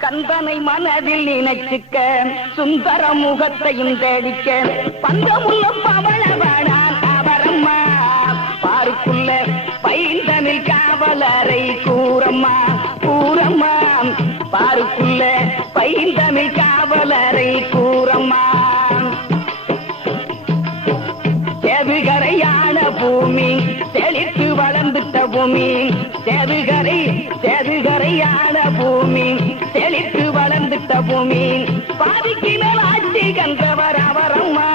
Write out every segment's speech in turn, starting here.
கந்தனை மனதில் நினைச்சுக்க சுந்தர முகத்தையும் தேடிக்க. பந்தமுள்ள பவளவனான் அவரம்மா. பாருக்குள்ள பைந்தனில் காவலரை கூறம்மா கூறம்மா. பாருக்குள்ள பைந்தனில் காவலரை பூமி செதுகரை செதுகரையான பூமி செழித்து வளர்ந்துட்ட பூமி. பாதிக்கு மேல் ஆட்சி கண்டவர் அவரம்மா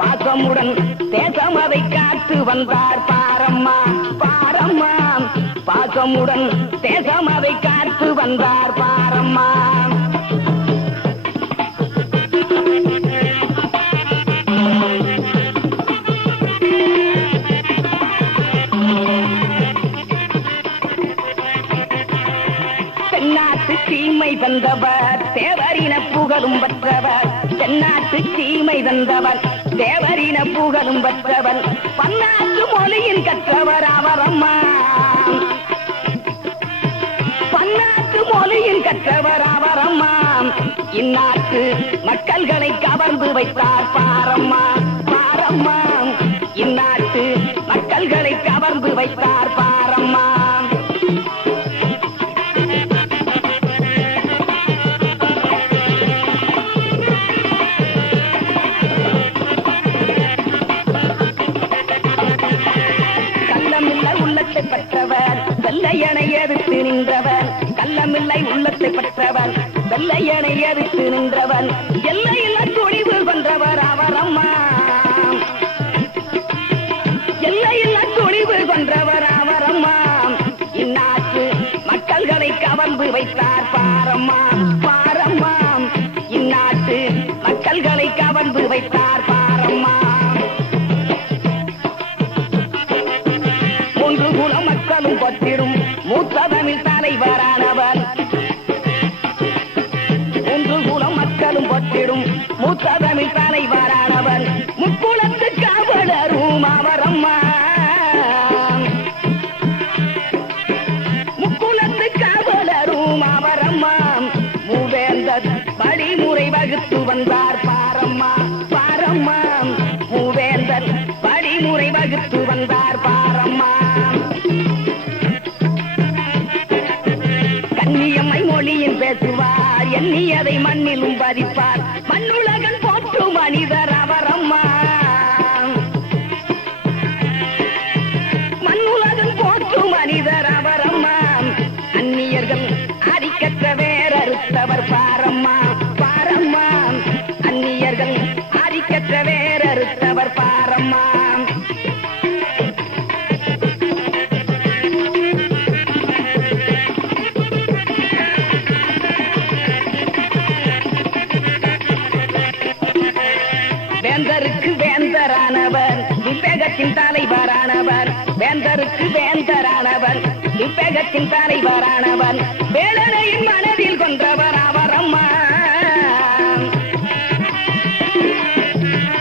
பாசமுடன் தேசம் அதை காத்து வந்தார் பாரம்மா பாரம்மா. பாசமுடன் தேசம் அதை காத்து வந்தார் பாரம்மா. தென்னாட்டு சீமை தந்தவர் தேவரின புகழும் பெற்றவர். தென்னாட்டு தீமை தந்தவர் தேவரின புகழும் பெற்றவர். பன்னாட்டு மொழியின் கற்றவர் அவர் அம்மா. பன்னாட்டு மொழியின் கற்றவர் அவர் அம்மா. இந்நாட்டு மக்கள்களை கவர்ந்து வைத்தார் பாரம்மா பாரம்மா. இந்நாட்டு மக்கள்களை கவர்ந்து வைத்தார் எதிர்த்து நின்றவன் கள்ளமில்லை உள்ளத்தை பெற்றவன் வெள்ளையனை எதிர்த்து நின்றவன் எல்லையில்லா துணிவு கொன்றவர் அவர் அம்மா. எல்லையில்லா துணிவு கொன்றவர் அவர் அம்மா. இந்நாட்டு மக்கள்களை கவர்ந்து வைத்தார் பாரம்மா பாரம்மா. இந்நாட்டு மக்கள்களை கவர்ந்து வைத்தார் குல மக்களும் பத்திரும். மூத்ததனில் தலைவரானவர் ஒன்று குலம் மக்களும் பத்திடும் மூத்ததனில் தலைவரானவர் முக்குளத்து காவலரும் அவரம்மா. முக்குளத்து காவலரும் அவரம்மா. மூவேந்தர் வழிமுறை வகுத்து வந்தார் பாரம்மா. பாரம்மா. மூவேந்தர் வழிமுறை வகுத்து வந்தார் பாரம்மா. பேசுவார் எண்ணியதை மண்ணிலும் பதிப்பார். மண்ணுலகன் போற்று மனிதர்? வேந்தருக்கு வேந்தரானவர். விவேகத்தின் தலைவரானவர். வேந்தருக்கு வேந்தரானவர். விவேகத்தின் தலைவரானவர். வேலனையின் மனதில் கொன்றவர் அம்மா.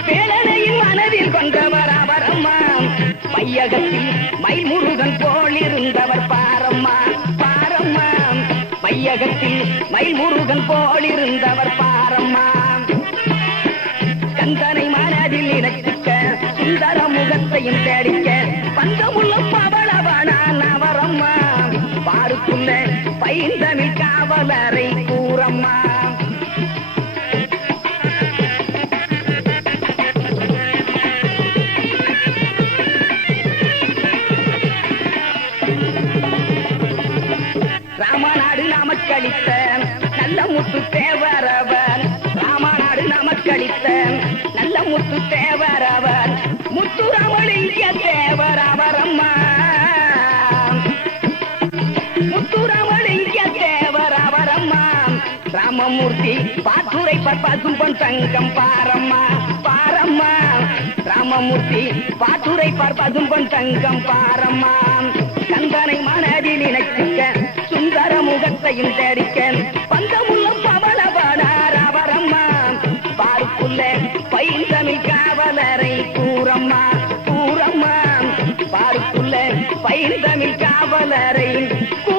வேலனையின் மனதில் கொன்றவர் அம்மா. மையகத்தில் மயில்முருகன் போல் இருந்தவர் பாரம்மா. பாரம்மா. மையகத்தில் மயில்முருகன் போல் இருந்தவர் பாரம்மா. கந்தனை முகத்தையும் தேடிக்க பந்தமுள்ள பவளவனான் அவரம்மா பாருக்குள்ள பைந்தமிழ் காவலரை கூறம்மா. ராமநாடு நமக்களித்த நல்ல முத்து தேவை ராமமூர்த்தி பாத்துரை பசும் பொன் தங்கம் பாரம்மா பாரம்மா. ராமமூர்த்தி பாத்துரை பசும் பொன் தங்கம் பாரம்மா. கந்தனை மனதில் நினைச்சுக்க சுந்தர முகத்தையும் தரிக்க பந்தமுள்ள பவளவனார் அவரம்மா. பார்க்குள்ள பைந்தமிழ் காவலரை கூறம்மா கூறம்மா. பார்க்குள்ள பைந்தமிழ் காவலரை கூ